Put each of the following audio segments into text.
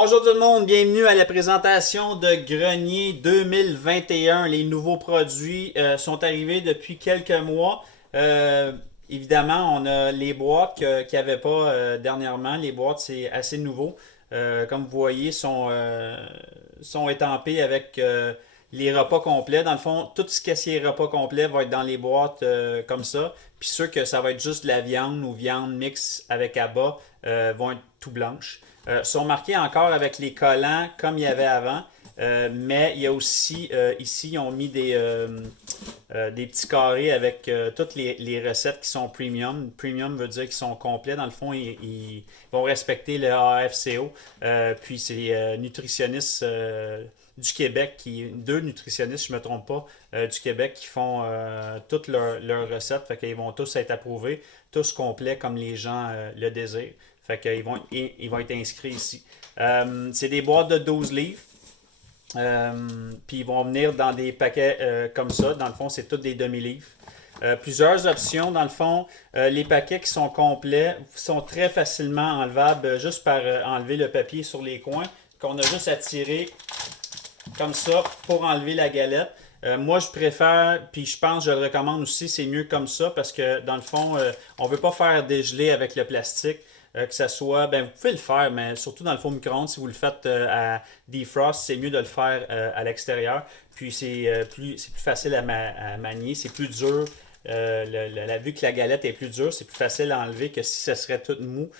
Bonjour tout le monde, bienvenue à la présentation de Grenier 2021. Les nouveaux produits sont arrivés depuis quelques mois. Évidemment, on a les boîtes qu'il n'y avait pas dernièrement. Les boîtes, c'est assez nouveau. Comme vous voyez, sont étampées avec les repas complets. Dans le fond, tout ce qui est repas complets va être dans les boîtes comme ça. Puis ceux que ça va être juste de la viande ou viande mix avec abat vont être tout blanches. Sont marqués encore avec les collants comme il y avait avant. Mais il y a aussi, ici, ils ont mis des petits carrés avec toutes les recettes qui sont premium. Premium veut dire qu'ils sont complets. Dans le fond, ils vont respecter le AFCO. Puis c'est nutritionnistes du Québec, deux nutritionnistes, je ne me trompe pas, du Québec qui font toutes leurs recettes. Fait qu'ils vont tous être approuvés, tous complets comme les gens le désirent. Fait qu'ils vont être inscrits ici. C'est des boîtes de 12 livres. Puis ils vont venir dans des paquets comme ça. Dans le fond, c'est tous des demi-livres. Plusieurs options. Dans le fond, les paquets qui sont complets sont très facilement enlevables juste par enlever le papier sur les coins. Qu'on a juste à tirer comme ça pour enlever la galette. Moi, je préfère, puis je pense, je le recommande aussi, c'est mieux comme ça parce que dans le fond, on ne veut pas faire dégeler avec le plastique. Que ça soit, ben vous pouvez le faire, mais surtout dans le four micro-ondes, si vous le faites à defrost, c'est mieux de le faire à l'extérieur. Puis c'est plus facile à manier, c'est plus dur. Vu que la galette est plus dure, c'est plus facile à enlever que si ça serait tout mou.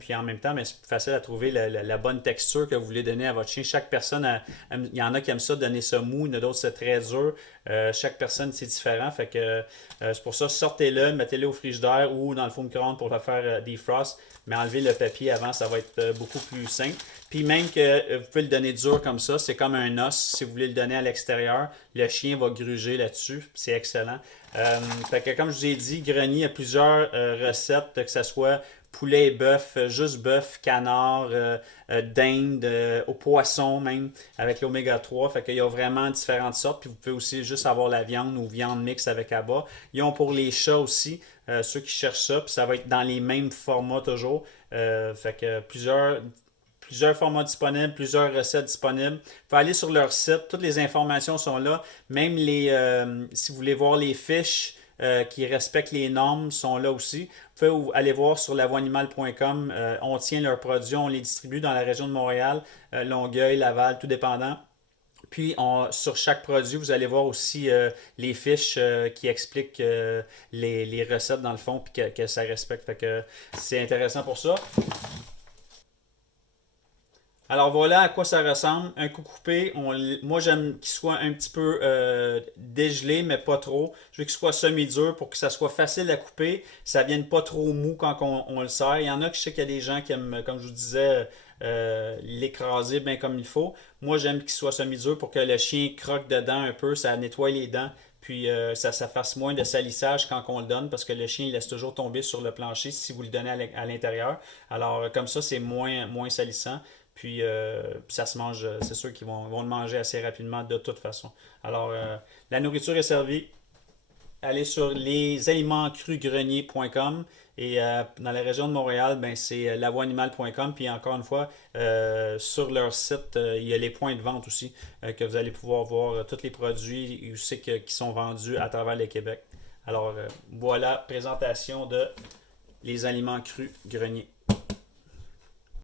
Puis en même temps, mais c'est plus facile à trouver la bonne texture que vous voulez donner à votre chien. Chaque personne, il y en a qui aiment ça, donner ça mou, il y en a d'autres c'est très dur. Chaque personne, c'est différent. Fait que c'est pour ça, sortez-le, mettez-le au frigidaire ou dans le four micro-ondes pour le faire defrost. Mais enlever le papier avant, ça va être beaucoup plus simple. Puis même que vous pouvez le donner dur comme ça, c'est comme un os. Si vous voulez le donner à l'extérieur, le chien va gruger là-dessus. C'est excellent. Fait que comme je vous ai dit, Grenier a plusieurs recettes, que ce soit poulet et bœuf, juste bœuf, canard, dinde, au poisson même, avec l'oméga 3. Fait qu'il y a vraiment différentes sortes. Puis vous pouvez aussi juste avoir la viande ou viande mix avec abat. Ils ont pour les chats aussi, ceux qui cherchent ça. Puis ça va être dans les mêmes formats toujours. Fait que plusieurs formats disponibles, plusieurs recettes disponibles. Vous pouvez aller sur leur site, toutes les informations sont là. Même si vous voulez voir les fiches qui respectent les normes sont là aussi. Vous pouvez aller voir sur lavoianimal.com. On tient leurs produits, on les distribue dans la région de Montréal, Longueuil, Laval, tout dépendant. Puis sur chaque produit, vous allez voir aussi les fiches qui expliquent les recettes dans le fond, puis que ça respecte. Fait que c'est intéressant pour ça. Alors voilà à quoi ça ressemble. Un coup coupé, moi j'aime qu'il soit un petit peu dégelé, mais pas trop. Je veux qu'il soit semi-dur pour que ça soit facile à couper. Ça ne vienne pas trop mou quand on le sert. Il y en a que je sais qu'il y a des gens qui aiment, comme je vous disais, l'écraser bien comme il faut. Moi j'aime qu'il soit semi-dur pour que le chien croque dedans un peu, ça nettoie les dents. Puis ça fasse moins de salissage quand on le donne parce que le chien il laisse toujours tomber sur le plancher si vous le donnez à l'intérieur. Alors comme ça c'est moins salissant. Puis ça se mange, c'est sûr qu'ils vont le manger assez rapidement de toute façon. Alors, la nourriture est servie. Allez sur lesalimentscrusgrenier.com et dans la région de Montréal, ben, c'est lavoanimal.com. Puis encore une fois, sur leur site, il y a les points de vente aussi que vous allez pouvoir voir tous les produits qui sont vendus à travers le Québec. Alors voilà, présentation de les aliments crus Grenier.